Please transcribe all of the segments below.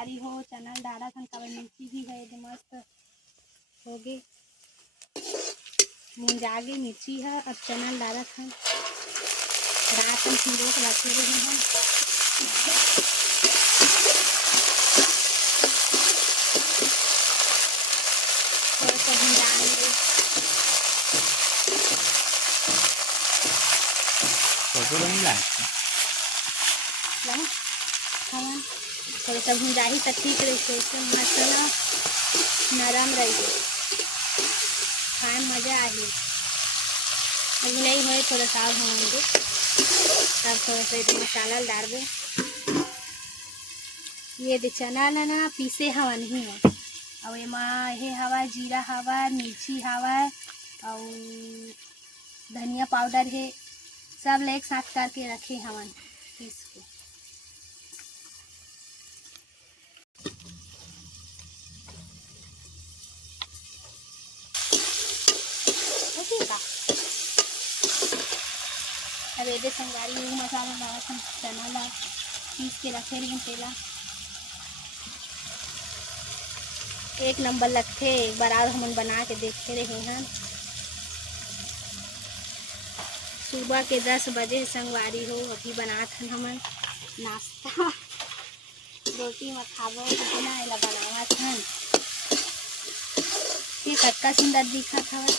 संगवारी हो चैनल डाला था काबर मिर्ची भी है एकदम मस्त हो गए मुंजा गए मिर्ची है। अब चैनल डाला था रात में सिंदूर को रखे रहे हैं। थोड़ा सा भुंजाएंगे थोड़ा सा भुंजाही तो ठीक रही मसाला नरम रही खाए में मज़ा आई। अभी नहीं हुए थोड़ा सा होंगे तब थोड़ा सा इधर मसाला डाल दे। ये दे चना ना पीसे हवा नहीं है और ये हवा जीरा हवा मिर्ची हवा और धनिया पाउडर है सब एक साथ करके रखे हवन पीस के। अब ये संगवारी मसाला डाला चना ला पीस के रखे रही तेला एक नंबर लगते एक बार और हम बना के देखते रहे हैं। सुबह के 10 बजे संगवारी हो अभी बनात हन हमन नाश्ता रोटी में खाबो कितना एला बनावत हन ये कतका सुंदर दिखत हवे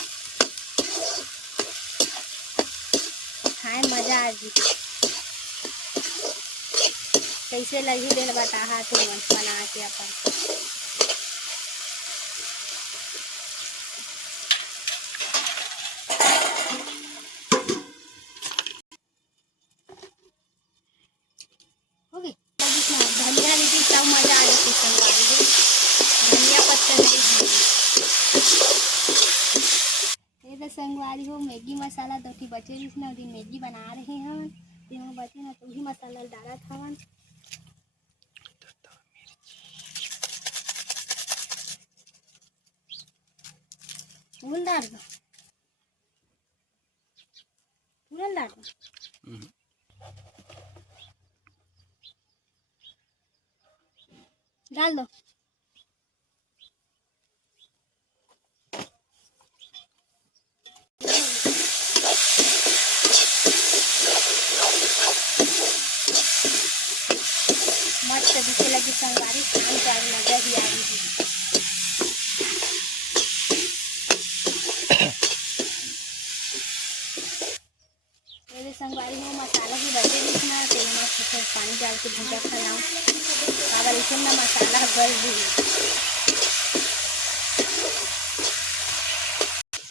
खाए मजा आ जी। कैसे लगी ले बता तू बना के अपन धनिया लीजिए तब मजा आ जाती संगवारी हो धनिया पत्ता नहीं ये तो संगवारी हो मैगी मसाला तो बचे ना दिन मैगी बना रहे हैं तो बचे ना तो भी मसाला डाला था फूल डाल दो फूल डाल दो डाल दो मस्त दिखे लगी संगवारी खाने का मजा ही आ रही है। मेरे संगवारी में मसाला भी बचे दिखना तेल में पानी डाल के भूजा खिलाऊँ अब इसे ना मसाला गल भी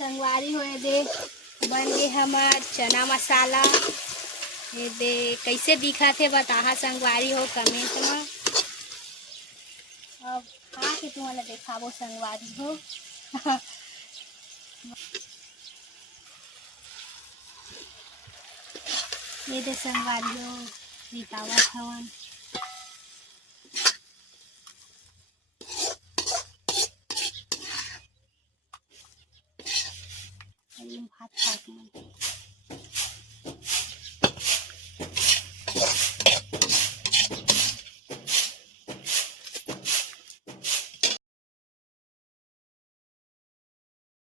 संगवारी हो दे बन गए हमार चना मसाला ये दे कैसे दिखा थे बताहा संगवारी हो कमेंट में। अब खा के तुम्हारा देखाबो संगवारी हो ये दे संगवारी हो दिखावत हवन भात खा के